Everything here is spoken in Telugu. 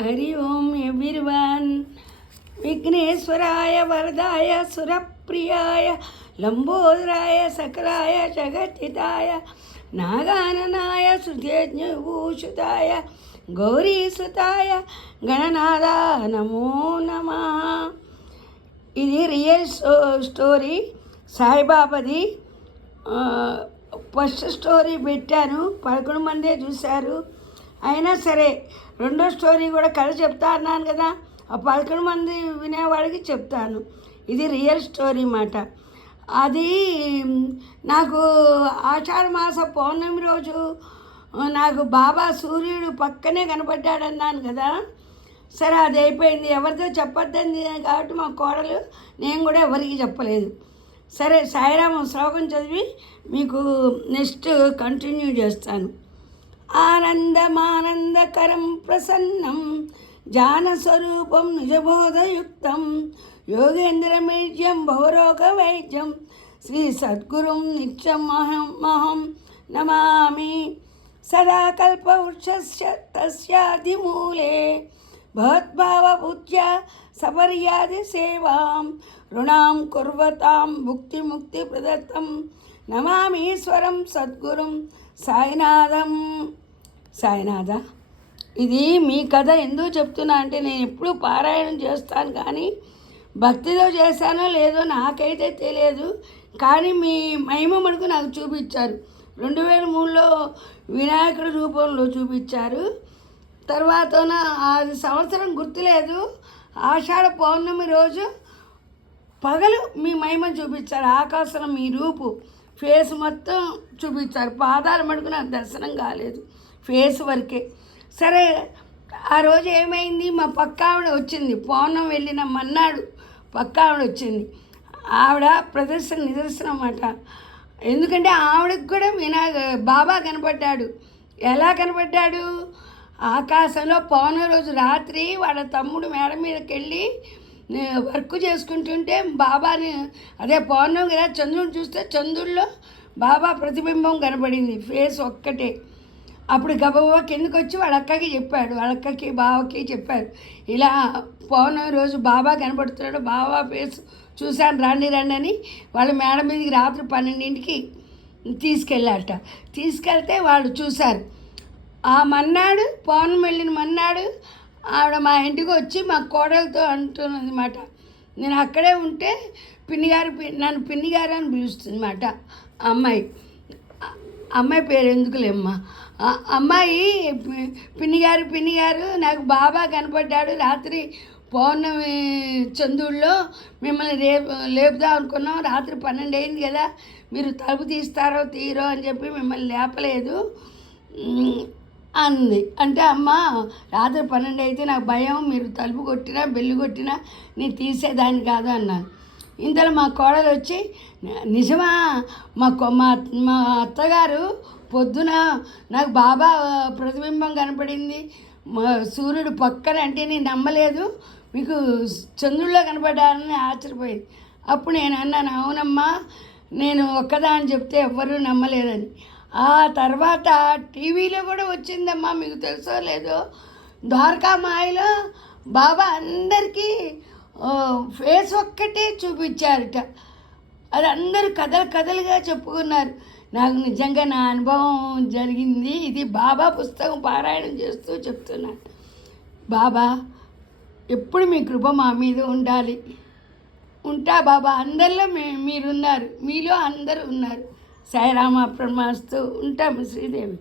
హరి ఓం ఎవ్రీవన్. విఘ్నేశ్వరాయ వరదాయ సురప్రియాయ లంబోదరాయ సకలాయ జగత్హితాయ నాగాననాయ సుధేజ్ఞభూషితాయ గౌరీసుతాయ గణనాథ నమో నమః. ఇది రియల్ స్టోరీ, సాయిబాబాది. ఫస్ట్ స్టోరీ పెట్టాను, 11 మందే చూశారు. అయినా సరే రెండో స్టోరీ కూడా కలిసి చెప్తా అన్నాను కదా, ఆ 11 మంది వినేవాడికి చెప్తాను. ఇది రియల్ స్టోరీ మాట. అది నాకు ఆషాఢ మాస పౌర్ణమి రోజు నాకు బాబా సూర్యుడు పక్కనే కనపడ్డాడన్నాను కదా. సరే అది అయిపోయింది, ఎవరితో చెప్పొద్దని కాబట్టి మా కోడలు నేను కూడా ఎవరికి చెప్పలేదు. సరే సాయిరామ శ్లోకం చదివి మీకు నెక్స్ట్ కంటిన్యూ చేస్తాను. ఆనందమానందకరం ప్రసన్నం జానస్వరూపం నిజబోధయుక్తం యోగేంద్రమీడ్యం భవరోగ వైద్యం శ్రీ సద్గురుం నిత్యమహం నమామి. సదా కల్పవృక్షస్య తస్యాదిమూలే భవద్భావబుద్ధ్యా సపర్యాది సేవాం రుణాం కుర్వతాం భుక్తిముక్తి ప్రదత్తం నమామీశ్వరం సద్గురుం సాయినాథం. సాయినాథ, ఇది మీ కథ ఎందుకు చెప్తున్నా అంటే, నేను ఎప్పుడు పారాయణం చేస్తాను కానీ భక్తితో చేశానో లేదో నాకైతే తెలియదు. కానీ మీ మహిమ మటుకు నాకు చూపించారు. 2003లో వినాయకుడి రూపంలో చూపించారు. తర్వాత అది సంవత్సరం గుర్తులేదు. ఆషాఢ పౌర్ణమి రోజు పగలు మీ మహిమ చూపించారు. ఆకాశంలో మీ రూపు ఫేస్ మొత్తం చూపించారు. పాదాల మటుకు నాకు దర్శనం కాలేదు, ఫేస్ వరకే. సరే ఆ రోజు ఏమైంది, మా పక్క ఆవిడ వచ్చింది. పౌర్ణం వెళ్ళిన మన్నాడు పక్క ఆవిడ వచ్చింది. ఆవిడ ప్రదర్శన నిదర్శనం అన్నమాట. ఎందుకంటే ఆవిడకి కూడా బాబా కనపడ్డాడు. ఎలా కనపడ్డాడు? ఆకాశంలో పౌర్ణమి రోజు రాత్రి వాళ్ళ తమ్ముడు మేడ మీదకి వెళ్ళి వర్క్ చేసుకుంటుంటే బాబాని, అదే పౌర్ణమి కదా, చంద్రుని చూస్తే చంద్రుల్లో బాబా ప్రతిబింబం కనపడింది, ఫేస్ ఒక్కటే. అప్పుడు గబగబా కిందకి వచ్చి వాళ్ళ అక్కకి చెప్పాడు, వాళ్ళ అక్కకి బావకి చెప్పారు, ఇలా పౌర్ణమి రోజు బాబా కనపడుతున్నాడు, బాబా ఫేస్ చూశాను, రండి రండి అని వాళ్ళ మేడ మీదకి రాత్రి 12ంటికి తీసుకెళ్ళారట. తీసుకెళ్తే వాళ్ళు చూశారు. ఆ మన్నాడు, పౌర్ణమి వెళ్ళిన మన్నాడు ఆవిడ మా ఇంటికి వచ్చి మా కోడలతో అంటున్నది అన్నమాట. నేను అక్కడే ఉంటే పిన్నిగారు, నన్ను పిన్నిగారు అని పిలుస్తుంది అన్నమాట. అమ్మాయి పేరు ఎందుకులేమ్మా, అమ్మాయి పిన్నిగారు నాకు బాబా కనపడ్డాడు రాత్రి పౌర్ణమి చంద్రుల్లో, మిమ్మల్ని లేపుదాం అనుకున్నాం, రాత్రి 12 అయింది కదా, మీరు తలుపు తీస్తారో తీరో అని చెప్పి మిమ్మల్ని లేపలేదు అంది. అంటే అమ్మ రాత్రి 12 అయితే నాకు భయం, మీరు తలుపు కొట్టినా బెల్లు కొట్టినా నేను తీసేదాన్ని కాదు అన్నాను. ఇంతలో మా కోడలు వచ్చి, నిజమా, మా అత్తగారు పొద్దున నాకు బాబా ప్రతిబింబం కనపడింది, సూర్యుడు పక్కన, అంటే నేను నమ్మలేదు, మీకు చంద్రుల్లో కనపడ్డారని ఆశ్చర్యపోయింది. అప్పుడు నేను అన్నాను, అవునమ్మా, నేను ఒక్కదాన్ని చెప్తే ఎవ్వరూ నమ్మలేదని. ఆ తర్వాత టీవీలో కూడా వచ్చిందమ్మా, మీకు తెలుసో లేదో, ద్వారకామాయిలో బాబా అందరికీ ఫేస్ ఒక్కటే చూపించారట. అది అందరూ కథలుగా చెప్పుకున్నారు. నాకు నిజంగా నా అనుభవం జరిగింది. ఇది బాబా పుస్తకం పారాయణం చేస్తూ చెప్తున్నాను. బాబా ఎప్పుడు మీ కృప మా మీద ఉండాలి. ఉంటా బాబా, అందరిలో మీరున్నారు, మీలో అందరూ ఉన్నారు. సాయిరామ ప్రమాస్తూ ఉంటాము. శ్రీదేవి.